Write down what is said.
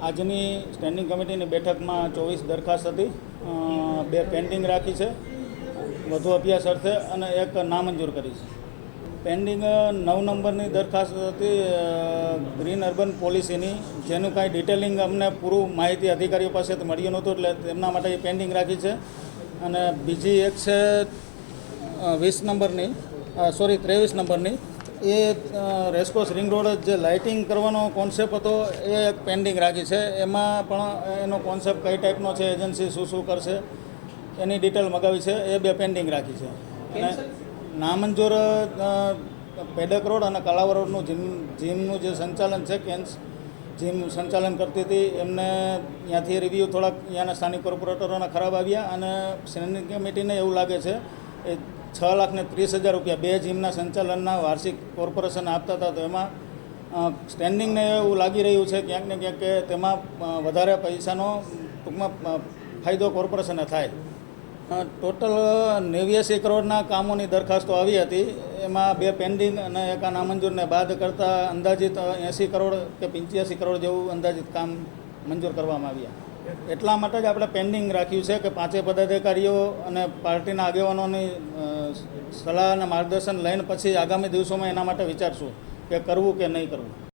આજની સ્ટેન્ડિંગ કમિટીની બેઠકમાં 24 દરખાસ્ત હતી, 2 પેન્ડિંગ રાખી છે વધુ અભ્યાસ અર્થે અને 1 નામંજૂર કરી છે. પેન્ડિંગ 9 નંબરની દરખાસ્ત હતી ગ્રીન અર્બન પોલિસીની, જેનું કાંઈ ડિટેલિંગ અમને પૂરું માહિતી અધિકારીઓ પાસેથી મળ્યું નહોતું, એટલે તેમના માટે એ પેન્ડિંગ રાખી છે. અને બીજી એક છે 23 નંબરની એ રેસકોર્સ રિંગ રોડ જે લાઇટિંગ કરવાનો કોન્સેપ્ટ હતો એ એક પેન્ડિંગ રાખી છે. એમાં પણ એનો કોન્સેપ્ટ કઈ ટાઈપનો છે, એજન્સી શું કરશે એની ડિટેલ મગાવી છે, એ 2 પેન્ડિંગ રાખી છે. અને નામંજૂર પેડક રોડ અને કાલાવર રોડનું જીમનું જે સંચાલન છે, જીમ સંચાલન કરતી હતી, એમને ત્યાંથી રિવ્યૂ થોડાક ત્યાંના સ્થાનિક કોર્પોરેટરોના ખરાબ આવ્યા અને સ્ટેન્ડિંગ કમિટીને એવું લાગે છે એ 6,30,000 રૂપિયા 2 જીમના સંચાલનના વાર્ષિક કોર્પોરેશન આપતા હતા. તો એમાં સ્ટેન્ડિંગને એવું લાગી રહ્યું છે ક્યાંક ને ક્યાંક કે તેમાં વધારે પૈસાનો ટૂંકમાં ફાયદો કોર્પોરેશનને થાય. ટોટલ 89 કરોડના કામોની દરખાસ્તો આવી હતી, એમાં 2 પેન્ડિંગ અને 1 નામંજૂરને બાદ કરતાં અંદાજિત 80 કરોડ કે 85 કરોડ જેવું અંદાજિત કામ મંજૂર કરવામાં આવ્યા. એટલા માટે જ આપણે પેન્ડિંગ રાખ્યું છે કે 5 પદાધિકારીઓ અને પાર્ટીના આગેવાનોની સલાહ અને માર્ગદર્શન લઈને પછી આગામી દિવસોમાં એના માટે વિચારશું કે કરવું કે નહીં કરવું.